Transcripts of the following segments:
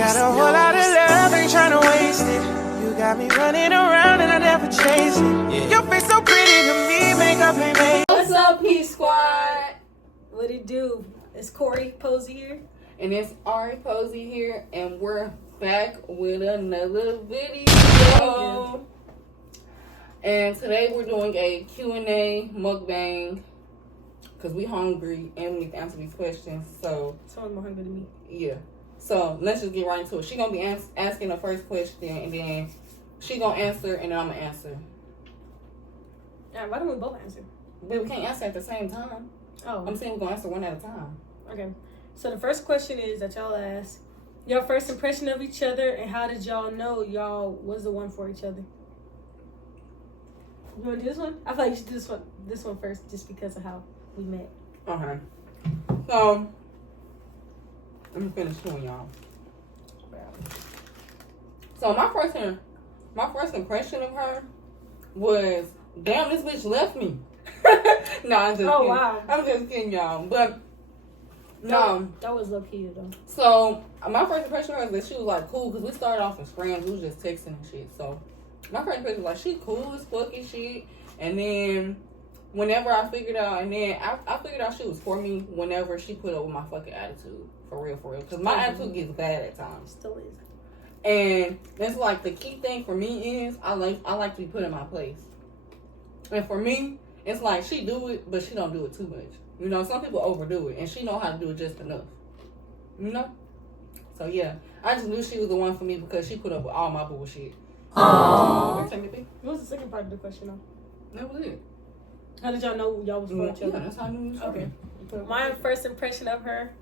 got a whole lot of love, ain't tryna waste it. You got me running around and I never chase it. Yeah. Your face so pretty to me, makeup ain't made. What's up, Peace Squad? What it do? It's Corey Posey here. And it's Ari Posey here, and we're back with another video. And today we're doing a Q&A mukbang because we hungry and we need to answer these questions. So someone's more hungry than me. Yeah. So let's just get right into it. She's gonna be asking the first question, and then she gonna answer, and then I'm gonna answer. Yeah, why don't we both answer? But we can't answer at the same time. Oh. I'm saying we're gonna answer one at a time. Okay. So the first question is that y'all asked your first impression of each other, and how did y'all know y'all was the one for each other? You want to do this one? I feel like you should do this one first, just because of how we met. Okay. So let me finish chewing, y'all. So my first impression of her was, damn, this bitch left me. No, I'm just kidding. Wow. I'm just kidding, y'all. But no, that was low key though. So my first impression of her was that she was like cool, because we started off as friends. We was just texting and shit. So my first impression was like, she cool as fuck and shit. And then whenever I figured out, I figured out she was for me whenever she put up with my fucking attitude. For real. Because my attitude gets bad at times. Still is. And it's like the key thing for me is I like to be put in my place. And for me, it's like she do it, but she don't do it too much. You know, some people overdo it, and she know how to do it just enough. You know? So yeah, I just knew she was the one for me because she put up with all my bullshit. What was the second part of the question though? That was it. How did y'all know y'all was for each other? Yeah, that's how I knew. Okay. My first impression of her,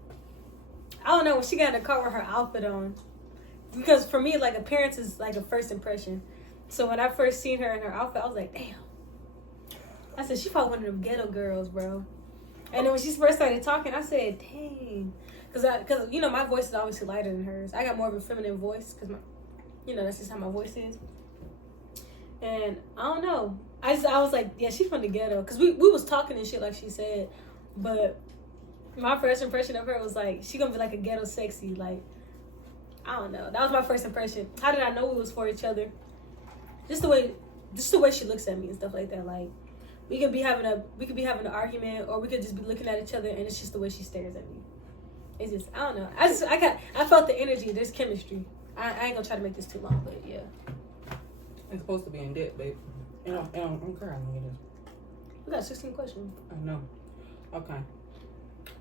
I don't know, when she got in the car with her outfit on. Because for me, like, appearance is like a first impression. So when I first seen her in her outfit, I was like, damn. I said, she probably one of them ghetto girls, bro. And then when she first started talking, I said, dang. Because you know, my voice is obviously lighter than hers. I got more of a feminine voice because, that's just how my voice is. And I don't know. I was like, yeah, she's from the ghetto. Because we was talking and shit like she said. But my first impression of her was like, she gonna be like a ghetto sexy. Like, I don't know. That was my first impression. How did I know we was for each other? Just the way she looks at me and stuff like that. Like, we could be having an argument, or we could just be looking at each other, and it's just the way she stares at me. It's just, I don't know. I felt the energy. There's chemistry. I ain't gonna try to make this too long, but yeah. It's supposed to be in depth, babe. I'm crying when it is. We got 16 questions. I know. Okay.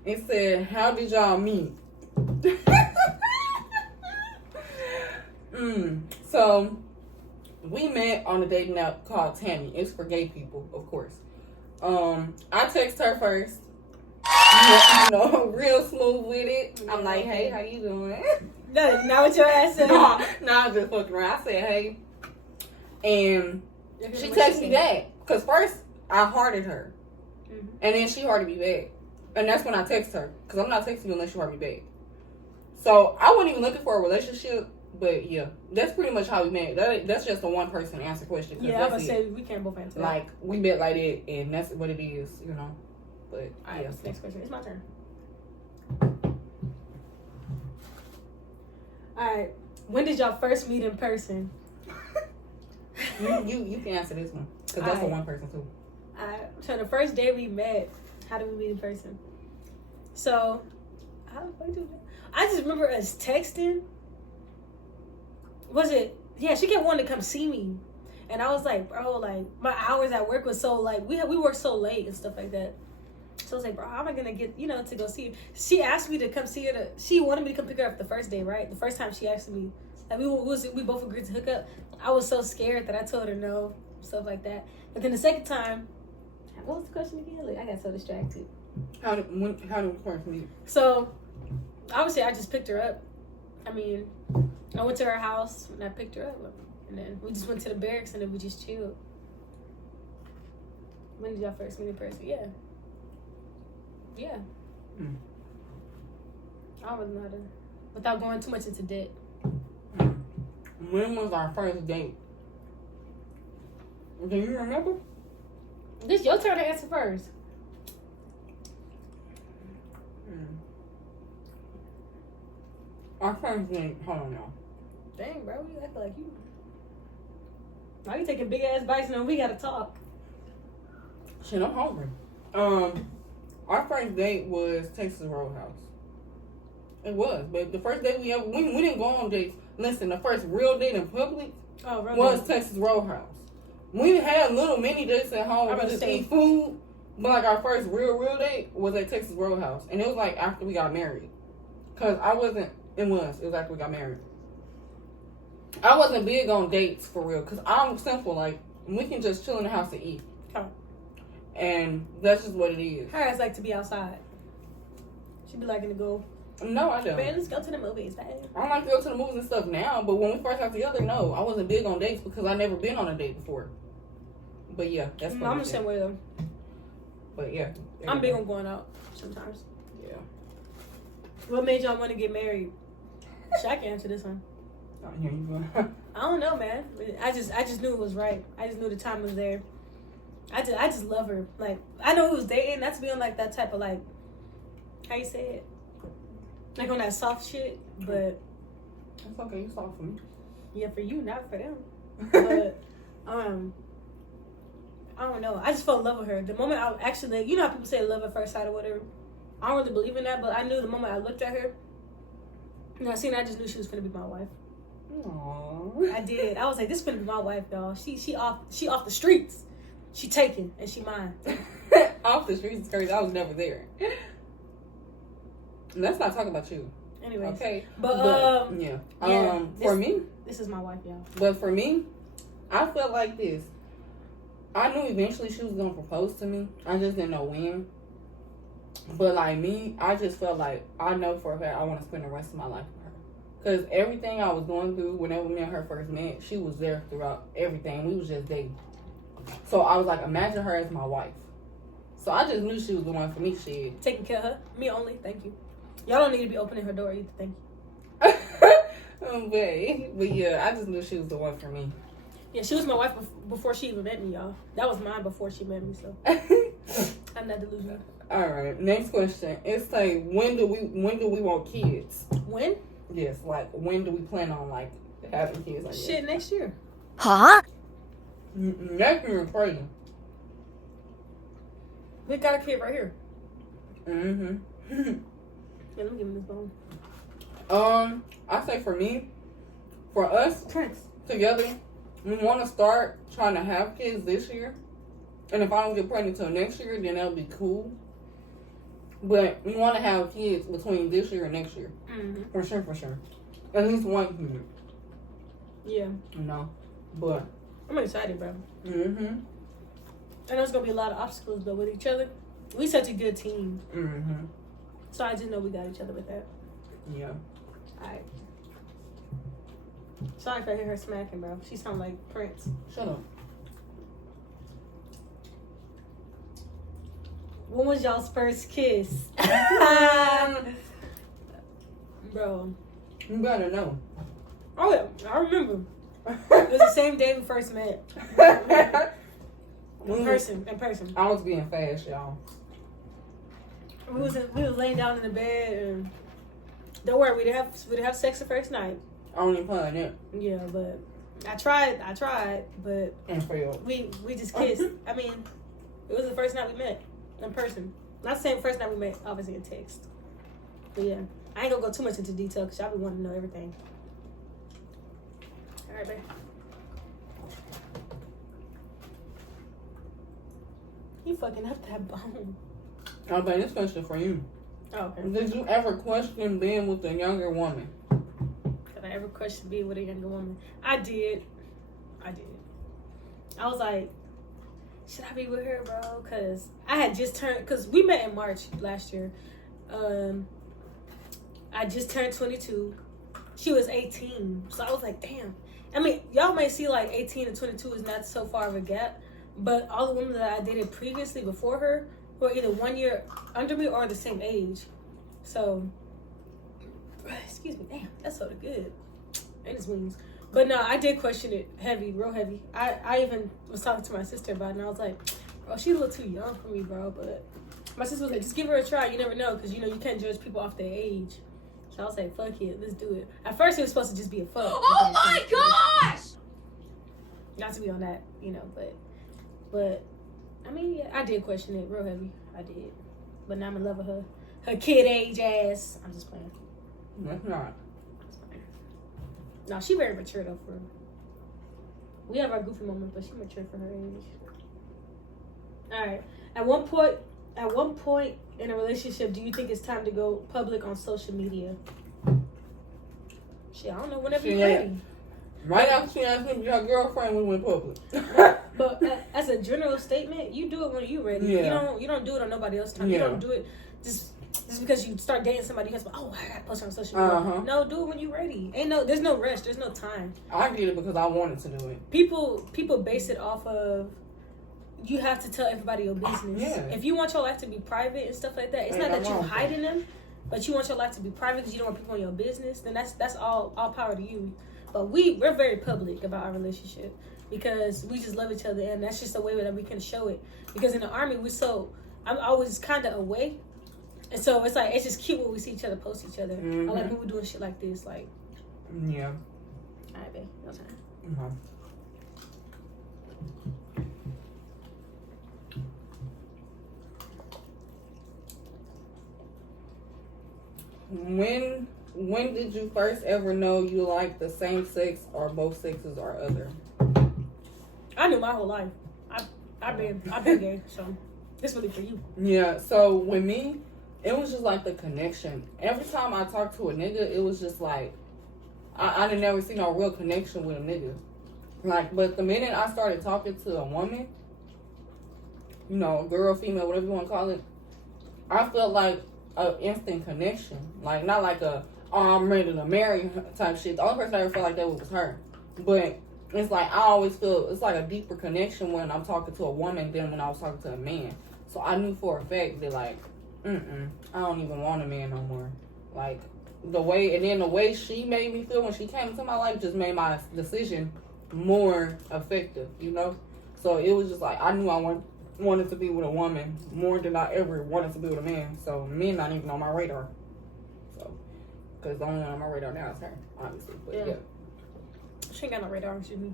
It said, how did y'all meet? So we met on a dating app called Tammy. It's for gay people, of course. I text her first. You know, real smooth with it. I'm like, hey, how you doing? No, not what your ass said. No, I'm just fucking around. I said, hey. And she texted me back. Because first, I hearted her. Mm-hmm. And then she hearted me back. And that's when I text her. Because I'm not texting you unless you heart me back. So I wasn't even looking for a relationship. But yeah, that's pretty much how we met. That's just a one person answer question. Yeah, I was gonna say we can't both answer. Like, we met like that, and that's what it is, you know. But alright, yeah. Next question. It's my turn. Alright, when did y'all first meet in person? you can answer this one because that's the one person too. Alright, so the first day we met, how did we meet in person? So, how did I do that? I just remember us texting. Was it? Yeah, she kept wanting to come see me. And I was like, bro, like, my hours at work was so, like, we worked so late and stuff like that. So I was like, bro, how am I going to get, to go see her? She asked me to come see her. She wanted me to come pick her up the first day, right? The first time she asked me. Like, we both agreed to hook up. I was so scared that I told her no, stuff like that. But then the second time, what was the question again? Like, I got so distracted. How did we first meet? So, obviously, I just picked her up. I went to her house and I picked her up, and then we just went to the barracks and then we just chilled. When did y'all first meet in person? Yeah. I don't really know how to, without going too much into debt. When was our first date? Do you remember? This your turn to answer first. Our first date, hold on now. Dang, bro, you act like you. Now you taking big ass bites and we gotta talk. Shit, I'm hungry. Our first date was Texas Roadhouse. It was, but the first date we didn't go on dates. Listen, the first real date in public was Texas Roadhouse. We had little mini dates at home. We just eat food, but like our first real date was at Texas Roadhouse, and it was like after we got married. Cause I wasn't. It was after we got married. I wasn't big on dates for real, cause I'm simple. Like we can just chill in the house and eat. And that's just what it is. Her ass like to be outside. She be liking to go. No, I don't. Man, let's go to the movies, man. I don't like to go to the movies and stuff now, but when we first got together, no. I wasn't big on dates because I never been on a date before. But yeah, that's what I'm the same way though. But yeah. I'm big on going out sometimes. Yeah. What made y'all want to get married? Shaq can answer this one. Oh, here you go. I don't know, man. I just knew it was right. I just knew the time was there. I just love her. Like, I know who was dating, not to be on like that type of like, how you say it? Like on that soft shit, but it's okay, you soft for me. Yeah, for you, not for them. But I don't know. I just fell in love with her. The moment I actually, you know how people say love at first sight or whatever. I don't really believe in that, but I knew the moment I looked at her and I just knew she was gonna be my wife. Aww. I did. I was like, this is gonna be my wife, y'all. She off the streets. She taken and she mine. Off the streets is crazy. I was never there. Let's not talk about you. Anyway. Okay. But yeah. For me, this is my wife, y'all. But for me, I felt like this. I knew eventually she was gonna propose to me. I just didn't know when. But like me, I just felt like I know for a fact I want to spend the rest of my life with her. Because everything I was going through whenever me and her first met, she was there throughout everything. We was just dating. So I was like, imagine her as my wife. So I just knew she was the one for me. Shit. Taking care of her. Me only. Thank you. Y'all don't need to be opening her door either. Thank you. But yeah, I just knew she was the one for me. Yeah, she was my wife before she even met me, y'all. That was mine before she met me, so I'm not delusional. All right, next question. It's like, when do we want kids? When? Yes, like when do we plan on like having kids? Like shit, next year. Huh? Next year is crazy. We got a kid right here. Mm-hmm. Yeah, let me give him this bone. I say for me, for us Prince together, we want to start trying to have kids this year. And if I don't get pregnant till next year, then that'll be cool. But we want to have kids between this year and next year. Mm-hmm. For sure. At least one kid. Yeah. You know? But I'm excited, bro. Mm-hmm. I know it's going to be a lot of obstacles, but with each other, we such a good team. Mm-hmm. So I just know we got each other with that. Yeah. Alright. Sorry if I hear her smacking, bro. She sound like Prince. Shut up. When was y'all's first kiss? Bro. You better know. Oh, yeah. I remember. It was the same day we first met. In person. I was being fast, y'all. We was laying down in the bed and don't worry, we didn't have sex the first night. I don't even plan it. Yeah, but I tried, but And failed. we just kissed. I mean, it was the first night we met in person. Not saying first night we met, obviously in text. But yeah, I ain't gonna go too much into detail because y'all be wanting to know everything. All right, babe. He fucking up that bone. Oh, but this question for you. Oh, okay. Did you ever question being with a younger woman? Did I ever question being with a younger woman? I did. I was like, should I be with her, bro? Because I had just turned, because we met in March last year. I just turned 22. She was 18. So I was like, damn. I mean, y'all may see like 18 to 22 is not so far of a gap. But all the women that I dated previously before her were either 1 year under me or the same age. So, excuse me, damn, that's so good. And his wings. But no, I did question it heavy, real heavy. I even was talking to my sister about it, and I was like, bro, she's a little too young for me, bro. But my sister was like, just give her a try. You never know, because, you know, you can't judge people off their age. So I was like, fuck it, let's do it. At first, it was supposed to just be a fuck. Oh my gosh! Not to be on that, you know, but I mean, yeah, I did question it real heavy. I did. But now I'm in love with her. Her kid age ass. I'm just playing. That's not. No, she very mature though for. We have our goofy moment, but she mature for her age. All right. At one point in a relationship, do you think it's time to go public on social media? Shit, I don't know. Whenever you're ready. Right after she asked me to be her girlfriend, we went public. But as a general statement, you do it when you're ready. Yeah. You don't do it on nobody else's time. Yeah. You don't do it just because you start dating somebody who's like, oh, I gotta post on social media. No, do it when you're ready. There's no rush. There's no time. I did it because I wanted to do it. People base it off of you have to tell everybody your business. Yeah. If you want your life to be private and stuff like that, it's not that you're hiding them, but you want your life to be private because you don't want people in your business. Then that's all power to you. But we're very public about our relationship because we just love each other, and that's just the way that we can show it. Because in the army, I'm always kind of away, and so it's like it's just cute when we see each other post each other. I like when we're doing shit like this, like. Yeah. All right, babe. No time. Mm-hmm. When did you first ever know you liked the same sex or both sexes or other? I knew my whole life. I've been gay, so this really for you. Yeah, so with me, it was just like the connection. Every time I talked to a nigga, it was just like I didn't never see no real connection with a nigga. Like, but the minute I started talking to a woman, you know, a girl, female, whatever you want to call it, I felt like an instant connection. Like, not like I'm ready to marry her type shit. The only person I ever felt like that was her. But it's like I always feel it's like a deeper connection when I'm talking to a woman than when I was talking to a man. So I knew for a fact that like, I don't even want a man no more. Like the way she made me feel when she came into my life just made my decision more effective, you know? So it was just like I knew I wanted to be with a woman more than I ever wanted to be with a man. So men not even on my radar. So because the only one on my radar now is her, obviously. But yeah. She ain't got no radar, excuse me.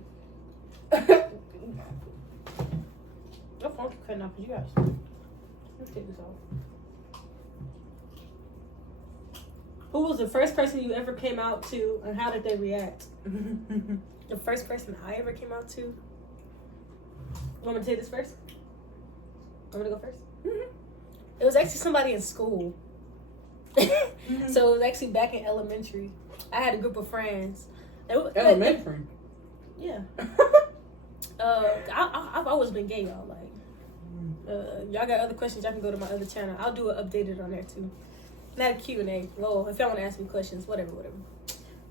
Your phone keep cutting off, you guys. Let's take this off. Who was the first person you ever came out to, and how did they react? The first person I ever came out to. Want me to take this first? Want me to go first? Mm-hmm. It was actually somebody in school. Mm-hmm. So it was actually back in elementary. I had a group of friends. Elementary? Yeah. I've always been gay, y'all. Like, y'all got other questions, y'all can go to my other channel. I'll do it updated on there too. Not a Q&A. Well, if y'all want to ask me questions, whatever.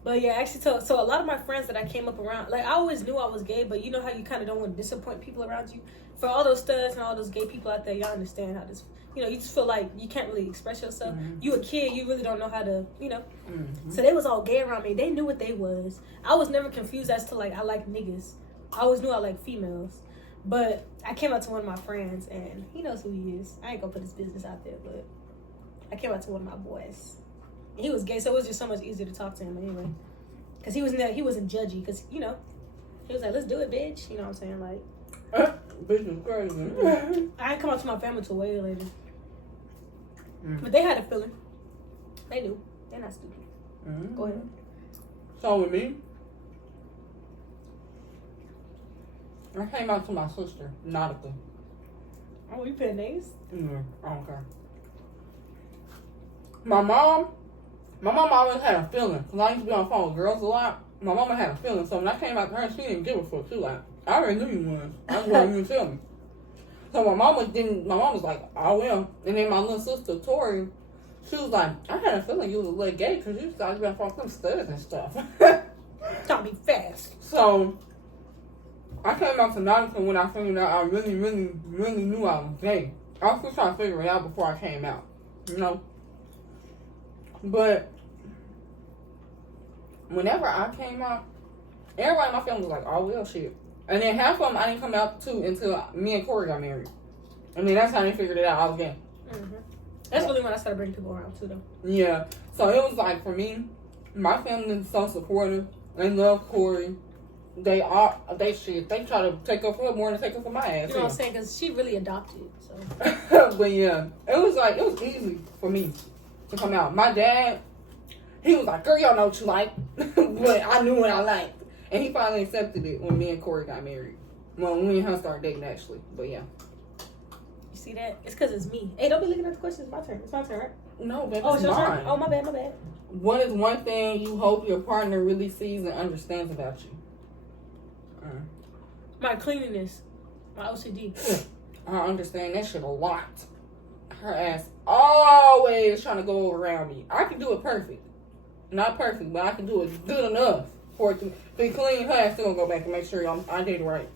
But yeah, actually, so a lot of my friends that I came up around, like, I always knew I was gay, but you know how you kind of don't want to disappoint people around you? For all those studs and all those gay people out there, y'all understand how this, you know, you just feel like you can't really express yourself. Mm-hmm. You a kid, you really don't know how to, you know. Mm-hmm. So they was all gay around me. They knew what they was. I was never confused as to, like, I like niggas. I always knew I like females. But I came out to one of my friends, and he knows who he is. I ain't gonna put his business out there, but I came out to one of my boys. He was gay, so it was just so much easier to talk to him anyway. Because he wasn't judgy, because, you know, he was like, let's do it, bitch. You know what I'm saying? Like, bitch is crazy. I ain't come out to my family till way later. But they had a feeling. They knew. They're not stupid. Mm-hmm. Go ahead. So with me, I came out to my sister, Nautica. Oh, you put names? I don't care. My mom always had a feeling. Because I used to be on the phone with girls a lot. My mama had a feeling. So when I came out to her, she didn't give a fuck. She was like, I already knew you was. That's why you didn't tell me. So my mom was like, I will. And then my little sister, Tori, she was like, I had a feeling you was a little gay because you started being from some studs and stuff. Don't be fast. So I came out to Nautica when I figured out I really, really, really knew I was gay. I was still trying to figure it out before I came out. You know? But whenever I came out, everybody in my family was like, oh, well, shit. And then half of them I didn't come out to until me and Corey got married. I mean, that's how they figured it out. I was gay. Mm-hmm. That's really when I started bringing people around too, though. Yeah. So it was like, for me, my family is so supportive. They love Corey. They try to take up for her more than take up for my ass. You know what I'm saying? Because she really adopted. So. But yeah, it was easy for me to come out. My dad, he was like, girl, y'all know what you like. But I knew what I liked. And he finally accepted it when me and Corey got married. Well, when me and her started dating, actually. But yeah. You see that? It's because it's me. Hey, don't be looking at the questions. It's my turn. It's my turn, right? No, baby, Oh, it's it's your mine. turn? Oh, my bad, my bad. What is one thing you hope your partner really sees and understands about you? My cleanliness. My OCD. I understand that shit a lot. Her ass always trying to go around me. I can do it perfect. Not perfect, but I can do it good enough for it to be clean. Her ass still gonna go back and make sure I did it right.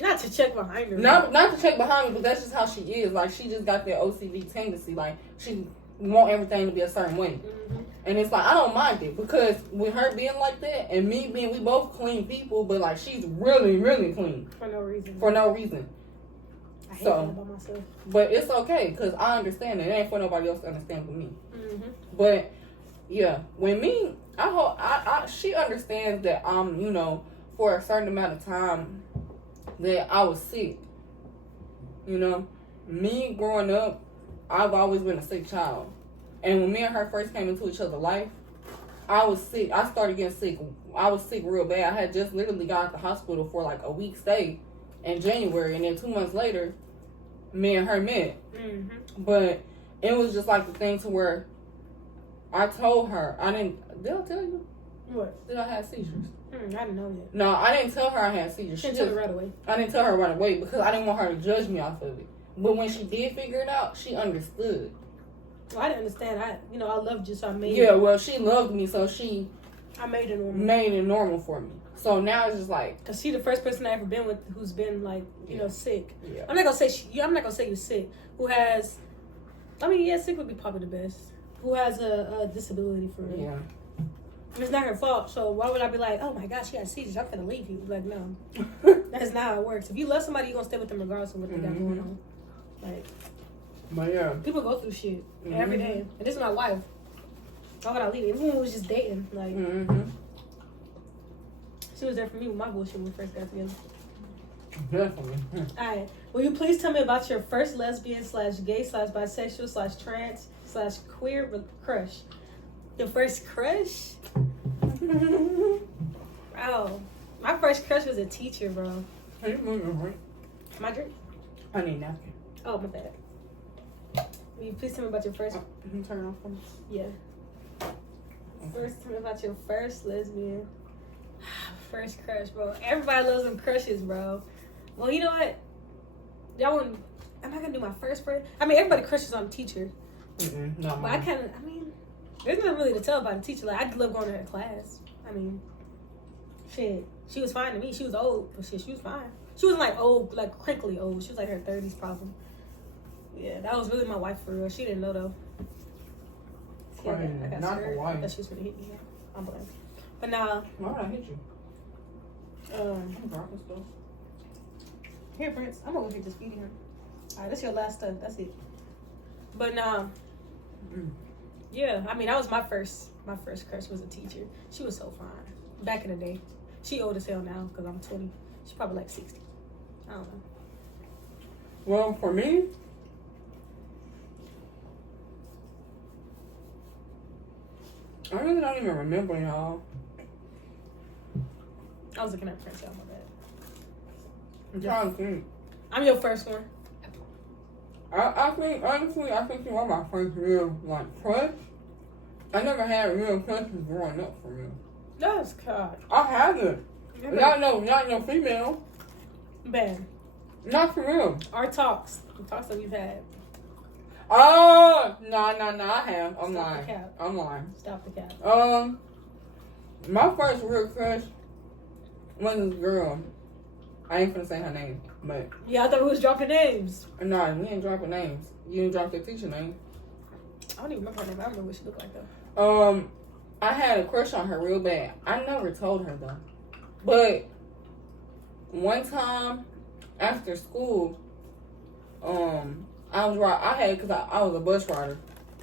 Not to check behind her. Not to check behind me, but that's just how she is. Like, she just got that OCD tendency. Like, she want everything to be a certain way. Mm-hmm. And it's like, I don't mind it, because with her being like that and me being, we both clean people, but like, she's really, really clean. For no reason. For no reason. I hate that about myself. But it's okay, because I understand it. It ain't for nobody else to understand but me. Mm-hmm. But yeah, when me, I hope she understands that I'm, you know, for a certain amount of time that I was sick. You know, me growing up, I've always been a sick child. And when me and her first came into each other's life, I was sick. I started getting sick. I was sick real bad. I had just literally got out the hospital for like a week stay in January. And then 2 months later, me and her met. Mm-hmm. But it was just like the thing to where I told her, did I tell you? What? That I had seizures. I didn't know yet. No, I didn't tell her I had seizures. She told her right away. I didn't tell her right away because I didn't want her to judge me off of it. But when she did figure it out, she understood. Well, I didn't understand. I loved you, so I made Yeah, well, she loved me, so I made it normal. Made it normal for me. So now it's just like, cause she the first person I ever been with who's been like, you know, sick. Yeah. I'm not gonna say you're sick. Who has, sick would be probably the best. Who has a disability for real. Yeah. It's not her fault, so why would I be like, oh my gosh, she has seizures, I'm gonna leave you? Like, no. That's not how it works. If you love somebody, you're gonna stay with them regardless of what they got going on. Like, but yeah. people go through shit every day. And this is my wife. Why would I leave? Even when we was just dating, like, she was there for me with my bullshit when we first got together. Definitely. Alright. Will you please tell me about your first lesbian / gay / bisexual / trans / queer crush? Your first crush? Bro. My first crush was a teacher, bro. Hey, My drink? I need a napkin. Oh, my bad. Will you please tell me about your first? Can you turn it off for me? Yeah. First, tell me about your first lesbian. First crush, bro. Everybody loves them crushes, bro. Well, you know what? Y'all wouldn't. I'm not gonna do my first friend. Everybody crushes on a teacher. No, But there's nothing really to tell about a teacher. Like, I love going to her class. Shit. She was fine to me. She was old, but shit, she was fine. She wasn't like old, like crinkly old. She was like her 30s probably. Yeah, that was really my wife for real. She didn't know though. I got not scared. the wife. I thought she was gonna hit me. I'm blind. But now, why would I hit you? Here, Prince. I'm gonna go get this feeding her. Alright, that's your last stuff. That's it. But now, yeah, that was my first crush was a teacher. She was so fine. Back in the day. She old as hell now because I'm 20. She's probably like 60. I don't know. Well, for me, I really don't even remember, y'all. I was looking at Prince, y'all. My bad. I'm trying to think. I'm your first one. I think, honestly, you are my first real, crush. I never had real crushes growing up, for real. That's God. I haven't. Not no female. Bad. Not for real. Our talks. The talks that we've had. Oh, no, I have. I'm Stop lying. the cap. I'm lying. Stop the cap. My first real crush was this girl. I ain't finna say her name, but... Yeah, I thought we was dropping names. No, we ain't dropping names. You didn't drop the teacher name. I don't even remember her name. I don't remember what she looked like, though. I had a crush on her real bad. I never told her, though. But one time after school, I I was I was a bus rider.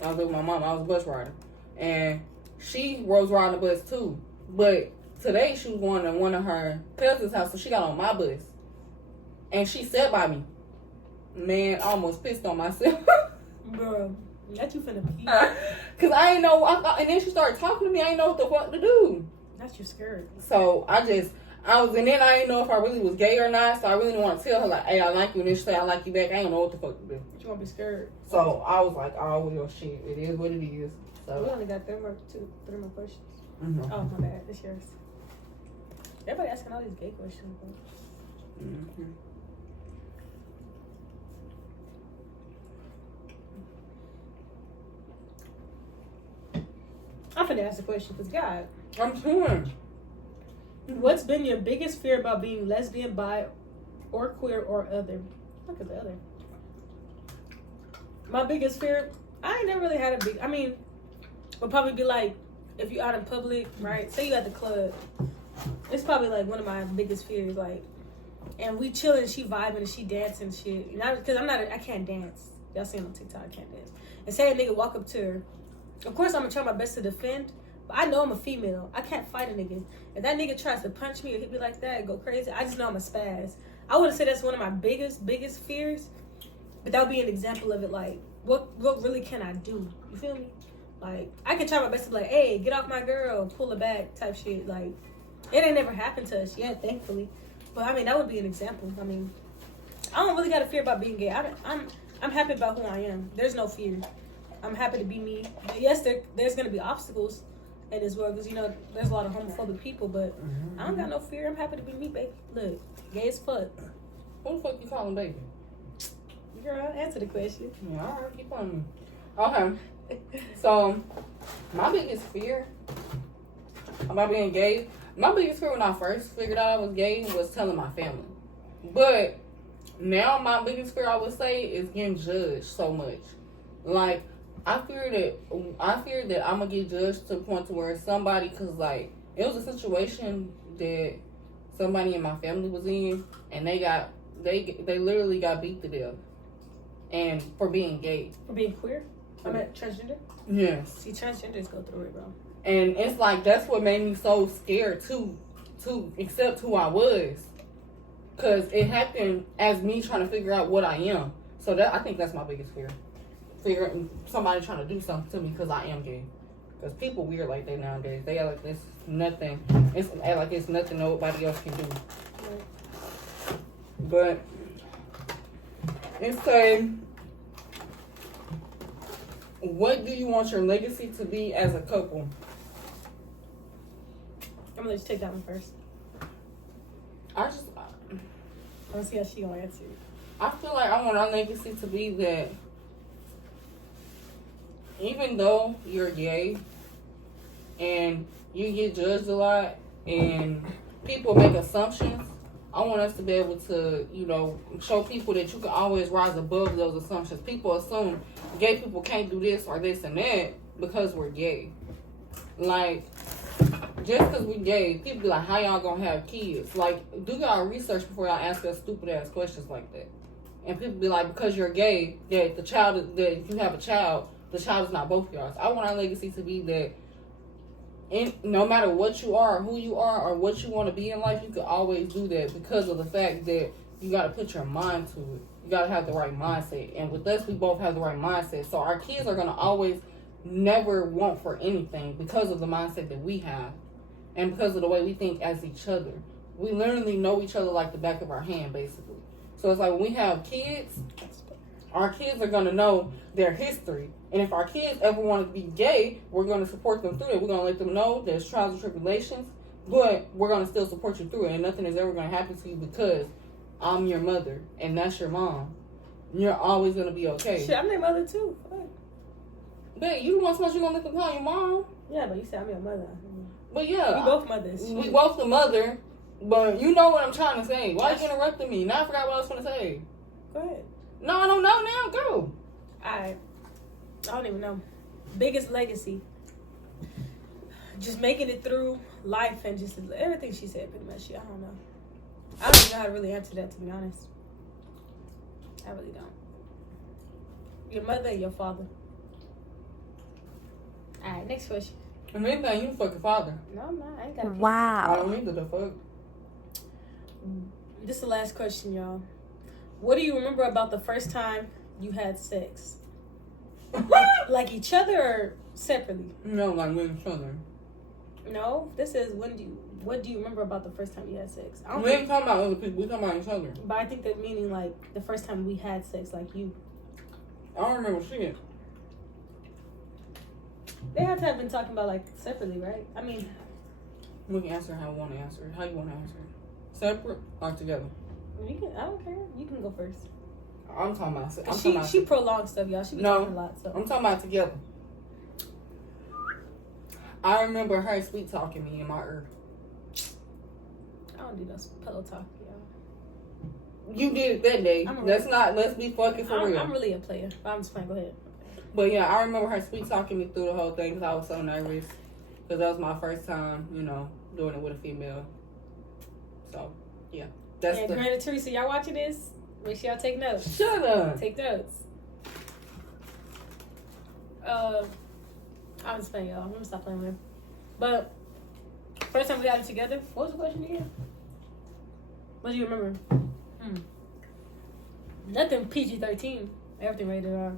I was with my mom. I was a bus rider, and she was riding the bus too. But today she was going to one of her cousin's house, so she got on my bus, and she sat by me. Man, I almost pissed on myself. Bro, that you finna pee. Cause I ain't know, and then she started talking to me. I ain't know what the fuck to do. That's you scared. So and then I didn't know if I really was gay or not. So I really didn't want to tell her like, hey, I like you, and then she say I like you back. I don't know what the fuck to do. You won't be scared. So I was like, oh well, shit, it is what it is. So we only got three more questions. Mm-hmm. Oh my bad, it's yours. Everybody asking all these gay questions. Mm-hmm. I'm finna ask a question because God. I'm torn. What's been your biggest fear about being lesbian, bi, or queer, or other? Look at the other. My biggest fear, I ain't never really had a big. I mean, would probably be like if you're out in public, right? Say you at the club. It's probably like one of my biggest fears, like, and we chilling, she vibing, and she dancing, shit. Not because I can't dance. Y'all seen on TikTok, I can't dance. And say a nigga walk up to her. Of course, I'm gonna try my best to defend, but I know I'm a female. I can't fight a nigga. If that nigga tries to punch me or hit me like that, go crazy, I just know I'm a spaz. I wouldn't say that's one of my biggest fears, but that would be an example of it. Like, what really can I do? You feel me? Like, I can try my best to be like, hey, get off my girl, pull her back, type shit. Like, it ain't never happened to us yet, thankfully. But I mean, that would be an example. I mean, I don't really got a fear about being gay. I'm happy about who I am. There's no fear. I'm happy to be me. But yes, there's gonna be obstacles in this world because there's a lot of homophobic people. But I don't got no fear. I'm happy to be me, baby. Look, gay as fuck. Who the fuck you calling baby? Girl, answer the question. Yeah, all right, keep on. Okay. So, my biggest fear about being gay, my biggest fear when I first figured out I was gay was telling my family. But now my biggest fear, I would say, is getting judged so much. Like, I fear that I'm gonna get judged to the point to where somebody, cause like it was a situation that somebody in my family was in, and they literally got beat to death, and for being gay, for being queer. I meant transgender. Yes. See, transgenders go through it, bro. And it's like that's what made me so scared to accept who I was, cause it happened as me trying to figure out what I am. So I think that's my biggest fear. Figuring somebody trying to do something to me because I am gay. Because people weird like that nowadays. They act like it's nothing. Act like it's nothing nobody else can do. But it's what do you want your legacy to be as a couple? I'm gonna let you take that one first. I wanna see how she gonna answer it. I feel like I want our legacy to be that even though you're gay and you get judged a lot and people make assumptions, I want us to be able to, show people that you can always rise above those assumptions. People assume gay people can't do this or this and that because we're gay. Like, just because we're gay, people be like, how y'all gonna have kids? Like, do y'all research before y'all ask us stupid ass questions like that. And people be like, because you're gay, that if you have a child, the child is not both y'all. I want our legacy to be that no matter what you are, who you are, or what you want to be in life, you can always do that because of the fact that you got to put your mind to it. You got to have the right mindset. And with us, we both have the right mindset. So our kids are going to always never want for anything because of the mindset that we have and because of the way we think as each other. We literally know each other like the back of our hand, basically. So it's like when we have kids, our kids are going to know their history. And if our kids ever want to be gay, we're going to support them through it. We're going to let them know there's trials and tribulations, but we're going to still support you through it. And nothing is ever going to happen to you because I'm your mother and that's your mom. You're always going to be okay. Shit, I'm their mother too. What? But you the one supposed you're going to let them call your mom. Yeah, but you said I'm your mother. But yeah. We both mothers. We both the mother, but you know what I'm trying to say. Why are you interrupting me? Now I forgot what I was going to say. Go ahead. No, I don't know now. Go. I don't even know. Biggest legacy. Just making it through life and just everything she said pretty much. I don't know. I don't even know how to really answer that, to be honest. I really don't. Your mother and your father. Alright, next question. And anything, you fucking father. No, I'm not. I ain't got a kid. I Wow. don't either, the fuck. This is the last question, y'all. What do you remember about the first time you had sex? Like each other or separately? No, like with each other. No, this is what do you remember about the first time you had sex? I don't We ain't think, talking about other people, we talking about each other. but I think that meaning like the first time we had sex, like you. I don't remember shit. They have to have been talking about like separately, right? I mean, We can answer how we want to answer it. How you want to answer it? Separate or together? you can. I don't care. You can go first. I'm talking about. I'm 'Cause talking about. she prolonged stuff, y'all. She be No. talking a lot. So I'm talking about together. I remember her sweet talking me in my ear. I don't do no pillow talk, y'all. You did it that day. I'm a- Let's be fucking for real. I'm really a player. But I'm just playing. Go ahead. But yeah, I remember her sweet talking me through the whole thing because I was so nervous. Because that was my first time, doing it with a female. So, yeah. That's And Granny Teresa, y'all watching this? Make sure y'all take notes. Shut up. Take notes. I'm just playing, y'all. I'm gonna stop playing with him. But first time we got it together. What was the question again? What do you remember? Nothing PG-13. Everything rated R.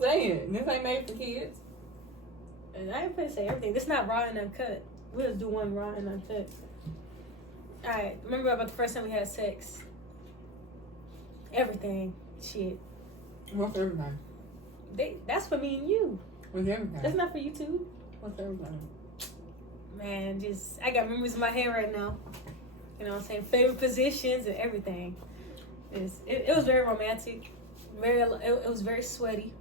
Say it. This ain't made for kids. And I ain't gonna say everything. This not raw and uncut. We'll just do one raw and uncut. Alright, remember about the first time we had sex? Everything. Shit. What's everything? That's for me and you. What's everything? That's not for you two. What's everything? Man, I got memories in my head right now. You know what I'm saying? Favorite positions and everything. It was very romantic. It was very sweaty.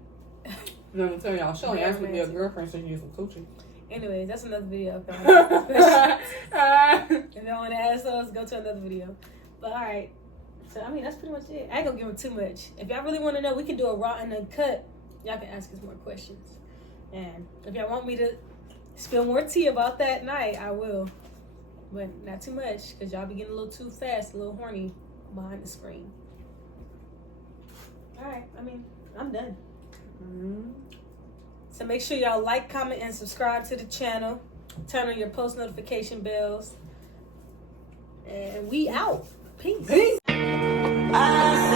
Let me tell y'all, she only asked me to be a girlfriend so you use some coochie. Anyways, that's another video. If y'all want to ask us, go to another video. But alright. So, I mean, that's pretty much it. I ain't gonna give them too much. If y'all really want to know, we can do a raw and uncut. Y'all can ask us more questions. And if y'all want me to spill more tea about that night, I will. But not too much, because y'all be getting a little too fast, a little horny behind the screen. Alright, I mean, I'm done. So make sure y'all like, comment, and subscribe to the channel. Turn on your post notification bells. And we out. Peace. Peace. I